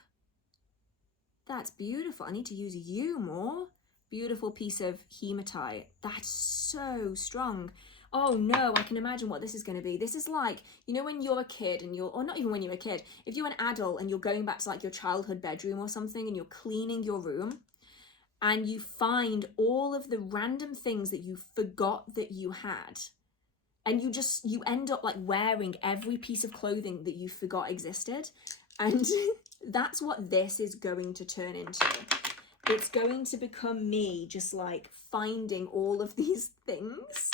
That's beautiful. I need to use you more. Beautiful piece of hematite. That's so strong. Oh no, I can imagine what this is going to be. This is like, you know, when you're a kid and or not even when you're a kid, if you're an adult and you're going back to like your childhood bedroom or something and you're cleaning your room and you find all of the random things that you forgot that you had. And you end up like wearing every piece of clothing that you forgot existed. And that's what this is going to turn into. It's going to become me just like finding all of these things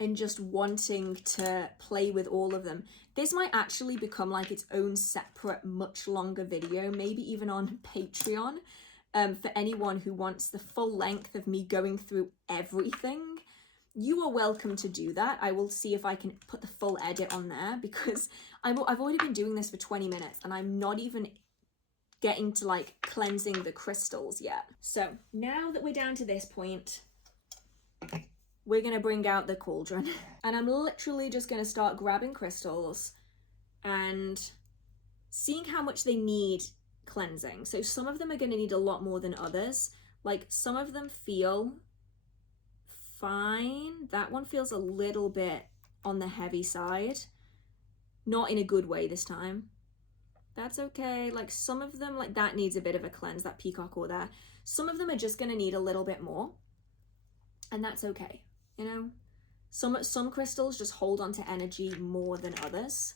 and just wanting to play with all of them. This might actually become like its own separate, much longer video, maybe even on Patreon, for anyone who wants the full length of me going through everything. You are welcome to do that. I will see if I can put the full edit on there, because I've already been doing this for 20 minutes and I'm not even getting to like cleansing the crystals yet. So now that we're down to this point, we're gonna bring out the cauldron and I'm literally just gonna start grabbing crystals and seeing how much they need cleansing. So some of them are gonna need a lot more than others. Like some of them feel fine. That one feels a little bit on the heavy side. Not in a good way this time. That's okay. Like some of them, like that needs a bit of a cleanse, that peacock ore there. Some of them are just gonna need a little bit more. And that's okay, you know? Some crystals just hold on to energy more than others.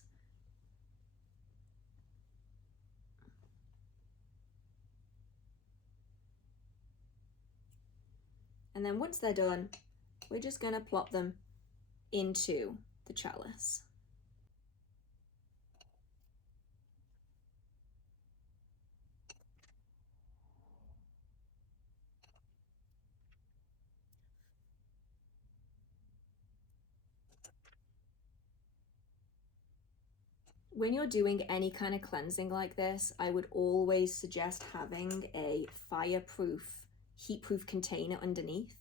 And then once they're done, we're just gonna plop them into the chalice. When you're doing any kind of cleansing like this, I would always suggest having a fireproof, heatproof container underneath,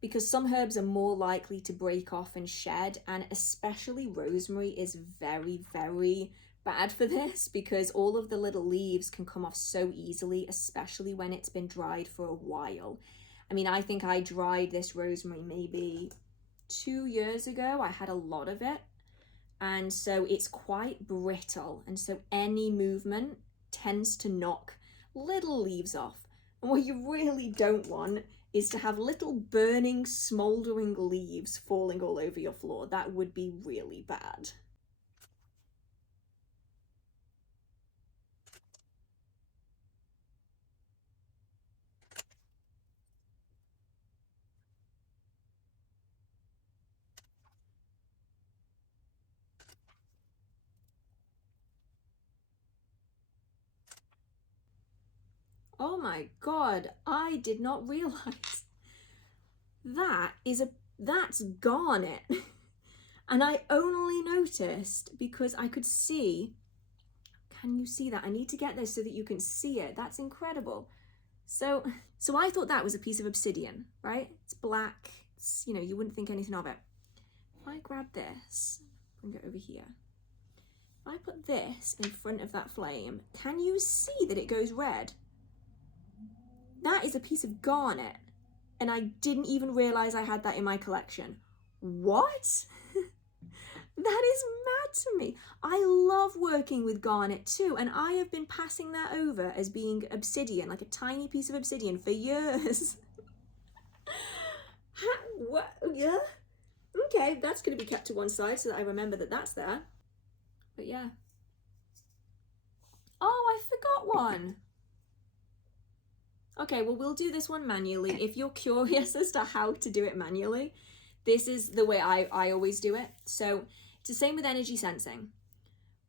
because some herbs are more likely to break off and shed, and especially rosemary is very, very bad for this because all of the little leaves can come off so easily, especially when it's been dried for a while. I mean, I think I dried this rosemary maybe 2 years ago. I had a lot of it. And so it's quite brittle. And so any movement tends to knock little leaves off. And what you really don't want is to have little burning, smoldering leaves falling all over your floor. That would be really bad. Oh my God, I did not realize that's garnet. And I only noticed because I could see, can you see that? I need to get this so that you can see it. That's incredible. So I thought that was a piece of obsidian, right? It's black, it's, you know, you wouldn't think anything of it. If I grab this, bring it over here. If I put this in front of that flame, can you see that it goes red? That is a piece of garnet, and I didn't even realize I had that in my collection. What? That is mad to me. I love working with garnet too, and I have been passing that over as being obsidian, like a tiny piece of obsidian for years. What? Yeah? Okay, that's going to be kept to one side so that I remember that that's there. But yeah. Oh, I forgot one. Okay, well, we'll do this one manually. If you're curious as to how to do it manually, this is the way I always do it. So it's the same with energy sensing.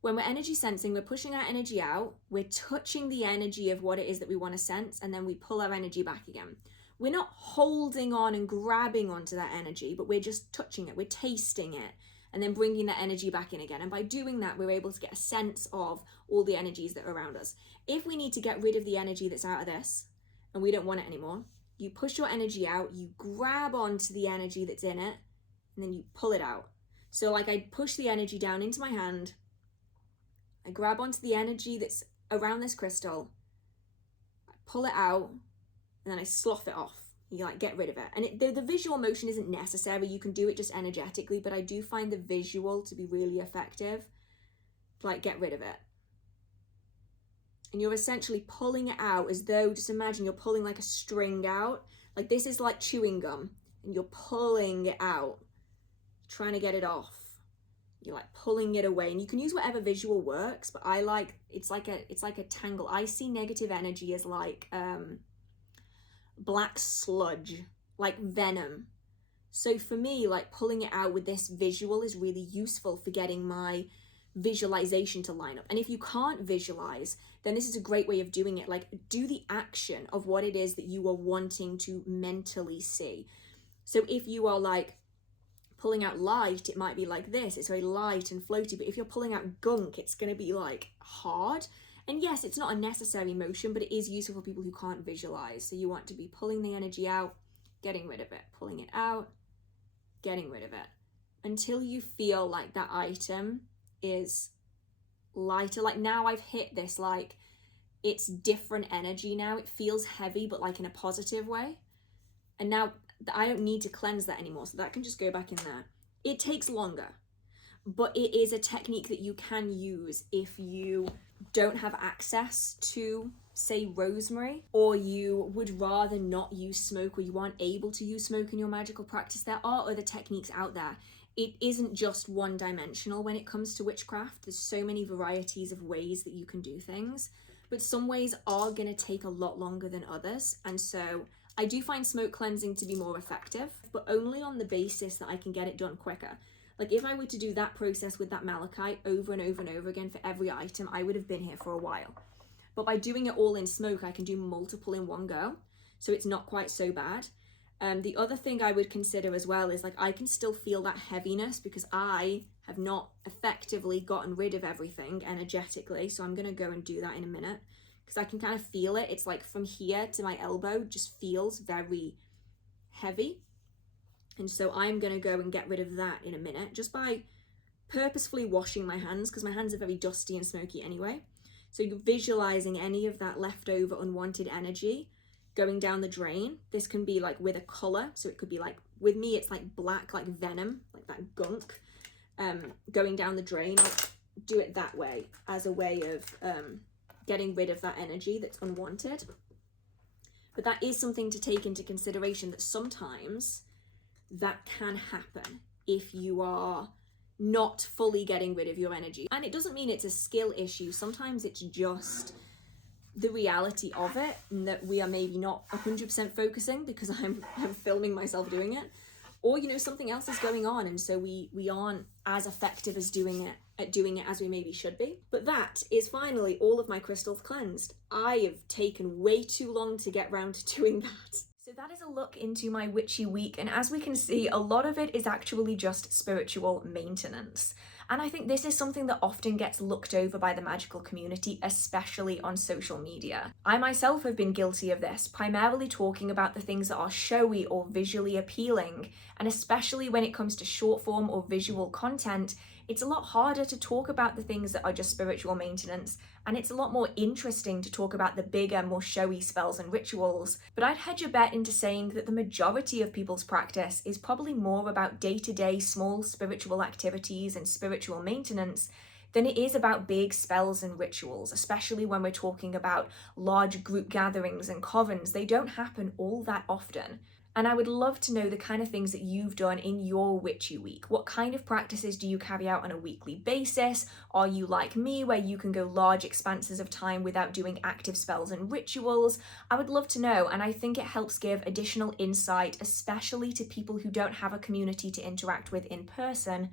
When we're energy sensing, we're pushing our energy out, we're touching the energy of what it is that we want to sense, and then we pull our energy back again. We're not holding on and grabbing onto that energy, but we're just touching it, we're tasting it, and then bringing that energy back in again. And by doing that, we're able to get a sense of all the energies that are around us. If we need to get rid of the energy that's out of this, and we don't want it anymore, you push your energy out, you grab onto the energy that's in it, and then you pull it out. So like I push the energy down into my hand, I grab onto the energy that's around this crystal, I pull it out, and then I slough it off. You like get rid of it. And the visual motion isn't necessary. You can do it just energetically, but I do find the visual to be really effective. Like get rid of it. And you're essentially pulling it out as though, just imagine you're pulling like a string out. Like this is like chewing gum, and you're pulling it out, trying to get it off. You're like pulling it away, and you can use whatever visual works, but I like, it's like a tangle. I see negative energy as like black sludge, like venom. So for me, like pulling it out with this visual is really useful for getting my visualization to line up. And if you can't visualize, then this is a great way of doing it. Like do the action of what it is that you are wanting to mentally see. So if you are like pulling out light, it might be like this. It's very light and floaty. But if you're pulling out gunk, it's going to be like hard. And yes, it's not a necessary motion, but it is useful for people who can't visualize. So you want to be pulling the energy out, getting rid of it, pulling it out, getting rid of it, until you feel like that item is lighter. Like now I've hit this, like it's different energy now. It feels heavy, but like in a positive way. And now I don't need to cleanse that anymore, so that can just go back in there. It takes longer, but it is a technique that you can use if you don't have access to, say, rosemary, or you would rather not use smoke, or you aren't able to use smoke in your magical practice. There are other techniques out there. It isn't just one-dimensional when it comes to witchcraft. There's so many varieties of ways that you can do things, but some ways are going to take a lot longer than others. And so I do find smoke cleansing to be more effective, but only on the basis that I can get it done quicker. Like if I were to do that process with that malachite over and over and over again for every item, I would have been here for a while. But by doing it all in smoke, I can do multiple in one go, so it's not quite so bad. The other thing I would consider as well is like I can still feel that heaviness because I have not effectively gotten rid of everything energetically. So I'm going to go and do that in a minute because I can kind of feel it. It's like from here to my elbow just feels very heavy. And so I'm going to go and get rid of that in a minute just by purposefully washing my hands, because my hands are very dusty and smoky anyway. So you're visualizing any of that leftover unwanted energy going down the drain. This can be like with a color, so it could be like, with me it's like black, like venom, like that gunk going down the drain. I'll do it that way as a way of getting rid of that energy that's unwanted. But that is something to take into consideration, that sometimes that can happen if you are not fully getting rid of your energy. And it doesn't mean it's a skill issue. Sometimes it's just the reality of it, and that we are maybe not 100% focusing because I'm filming myself doing it, or you know, something else is going on, and so we aren't as effective as doing it as we maybe should be. But that is finally all of my crystals cleansed. I have taken way too long to get round to doing that. So that is a look into my witchy week, and as we can see, a lot of it is actually just spiritual maintenance. And I think this is something that often gets looked over by the magical community, especially on social media. I myself have been guilty of this, primarily talking about the things that are showy or visually appealing, and especially when it comes to short form or visual content, it's a lot harder to talk about the things that are just spiritual maintenance, and it's a lot more interesting to talk about the bigger, more showy spells and rituals. But I'd hedge a bet into saying that the majority of people's practice is probably more about day-to-day small spiritual activities and spiritual maintenance than it is about big spells and rituals, especially when we're talking about large group gatherings and covens. They don't happen all that often. And I would love to know the kind of things that you've done in your witchy week. What kind of practices do you carry out on a weekly basis? Are you like me, where you can go large expanses of time without doing active spells and rituals? I would love to know, and I think it helps give additional insight, especially to people who don't have a community to interact with in person,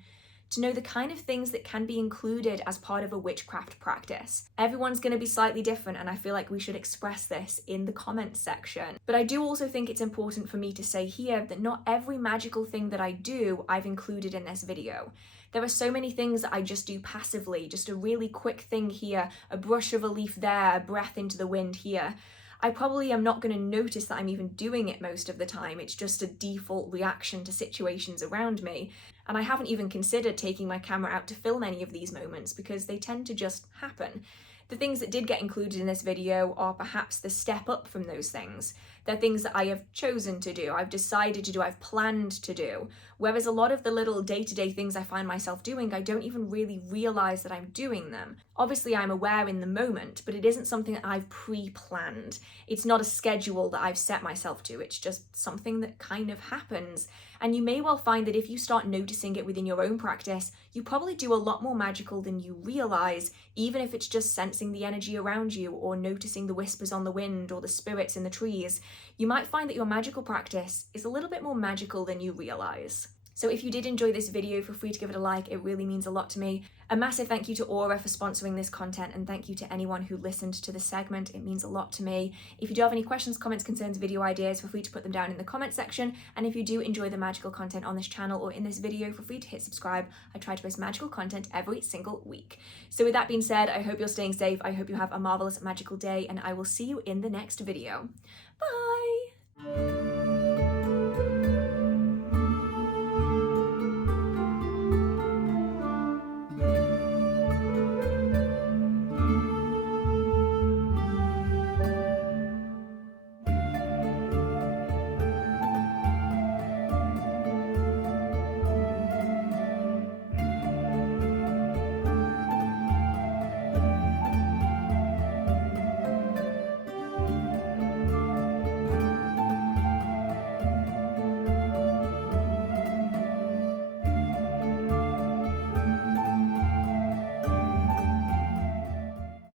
to know the kind of things that can be included as part of a witchcraft practice. Everyone's going to be slightly different, and I feel like we should express this in the comments section. But I do also think it's important for me to say here that not every magical thing that I do, I've included in this video. There are so many things that I just do passively, just a really quick thing here, a brush of a leaf there, a breath into the wind here. I probably am not going to notice that I'm even doing it most of the time. It's just a default reaction to situations around me. And I haven't even considered taking my camera out to film any of these moments because they tend to just happen. The things that did get included in this video are perhaps the step up from those things. They're things that I have chosen to do, I've decided to do, I've planned to do. Whereas a lot of the little day-to-day things I find myself doing, I don't even really realize that I'm doing them. Obviously, I'm aware in the moment, but it isn't something that I've pre-planned. It's not a schedule that I've set myself to, it's just something that kind of happens. And you may well find that if you start noticing it within your own practice, you probably do a lot more magical than you realize, even if it's just sensing the energy around you or noticing the whispers on the wind or the spirits in the trees. You might find that your magical practice is a little bit more magical than you realize. So if you did enjoy this video, feel free to give it a like, it really means a lot to me. A massive thank you to Aura for sponsoring this content, and thank you to anyone who listened to the segment, it means a lot to me. If you do have any questions, comments, concerns, video ideas, feel free to put them down in the comment section, and if you do enjoy the magical content on this channel or in this video, feel free to hit subscribe. I try to post magical content every single week. So with that being said, I hope you're staying safe, I hope you have a marvelous magical day, and I will see you in the next video. Bye!